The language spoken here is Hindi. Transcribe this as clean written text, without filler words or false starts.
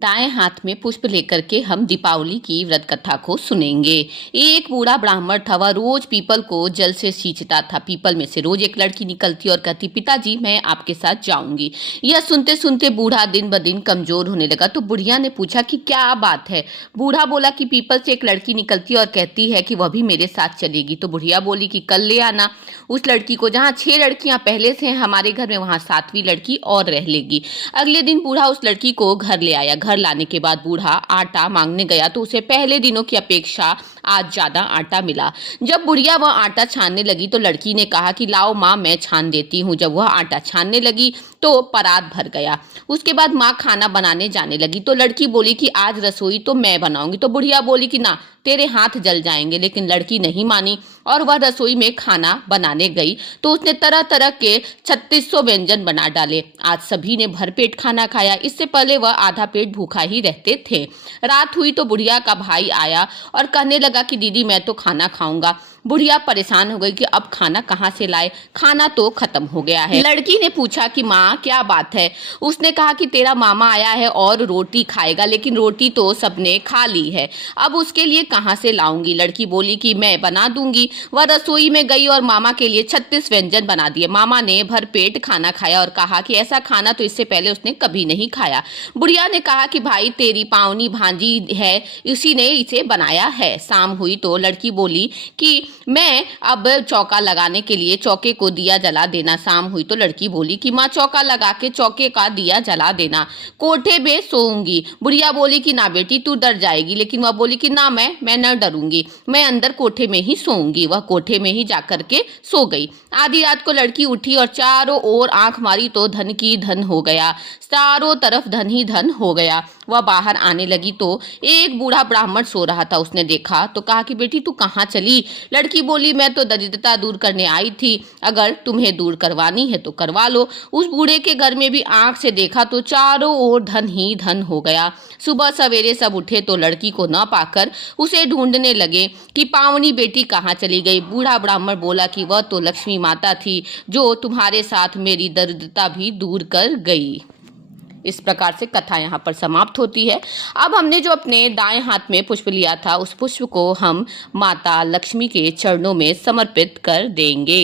दाएं हाथ में पुष्प लेकर के हम दीपावली की व्रत कथा को सुनेंगे। एक बूढ़ा ब्राह्मण था, वह रोज पीपल को जल से सींचता था। पीपल में से रोज एक लड़की निकलती और कहती, पिताजी मैं आपके साथ जाऊंगी। यह सुनते सुनते बूढ़ा दिन ब दिन कमजोर होने लगा। तो बुढ़िया ने पूछा कि क्या बात है। बूढ़ा बोला कि पीपल से एक लड़की निकलती और कहती है कि वह भी मेरे साथ चलेगी। तो बुढ़िया बोली कि कल ले आना उस लड़की को। जहाँ 6 लड़कियां पहले से हैं हमारे घर में, वहां 7वीं लड़की और रह लेगी। अगले दिन बूढ़ा उस लड़की को घर ले आया। घर लाने के बाद बूढ़ा आटा मांगने गया तो उसे पहले दिनों की अपेक्षा आज ज्यादा आटा मिला। जब बुढ़िया वह आटा छानने लगी तो लड़की ने कहा कि लाओ माँ मैं छान देती हूँ। जब वह आटा छानने लगी तो परात भर गया। उसके बाद माँ खाना बनाने जाने लगी तो लड़की बोली कि आज रसोई तो मैं बनाऊंगी। तो बुढ़िया बोली कि ना तेरे हाथ जल जाएंगे। लेकिन लड़की नहीं मानी और वह रसोई में खाना बनाने गई तो उसने तरह तरह के 3600 व्यंजन बना डाले। आज सभी ने भरपेट खाना खाया। इससे पहले वह आधा पेट भूखा ही रहते थे। रात हुई तो बुढ़िया का भाई आया और कहने लगा कि दीदी मैं तो खाना खाऊंगा। बुढ़िया परेशान हो गई कि अब खाना कहाँ से लाए, खाना तो खत्म हो गया है। लड़की ने पूछा कि माँ क्या बात है। उसने कहा कि तेरा मामा आया है और रोटी खाएगा, लेकिन रोटी तो सबने खा ली है, अब उसके लिए कहाँ से लाऊंगी। लड़की बोली कि मैं बना दूंगी। वह रसोई में गई और मामा के लिए 36 व्यंजन बना दिए। मामा ने भरपेट खाना खाया और कहा कि ऐसा खाना तो इससे पहले उसने कभी नहीं खाया। बुढ़िया ने कहा कि भाई तेरी पावनी भांजी है, इसी ने इसे बनाया है। शाम हुई तो लड़की बोली कि मैं अब चौका लगाने के लिए चौके को दिया जला देना। शाम हुई तो लड़की बोली कि माँ चौका लगा के चौके का दिया जला देना, कोठे में सोऊंगी। बुढ़िया बोली कि ना बेटी तू डर जाएगी। लेकिन वह बोली कि ना मैं न डरूंगी, मैं अंदर कोठे में ही सोऊंगी। वह कोठे में ही जाकर के सो गई। आधी रात को लड़की उठी और चारों ओर आंख मारी तो धन की धन हो गया, चारों तरफ धन ही धन हो गया। वह बाहर आने लगी तो एक बूढ़ा ब्राह्मण सो रहा था। उसने देखा तो कहा कि बेटी तू कहाँ चली। लड़की बोली मैं तो दरिद्रता दूर करने आई थी, अगर तुम्हें दूर करवानी है तो करवा लो। उस बूढ़े के घर में भी आंख से देखा तो चारों ओर धन ही धन हो गया। सुबह सवेरे सब उठे तो लड़की को न पाकर उसे ढूंढने लगे कि पावनी बेटी कहाँ चली गई। बूढ़ा ब्राह्मण बोला कि वह तो लक्ष्मी माता थी जो तुम्हारे साथ मेरी दरिद्रता भी दूर कर गई। इस प्रकार से कथा यहाँ पर समाप्त होती है। अब हमने जो अपने दाएं हाथ में पुष्प लिया था उस पुष्प को हम माता लक्ष्मी के चरणों में समर्पित कर देंगे।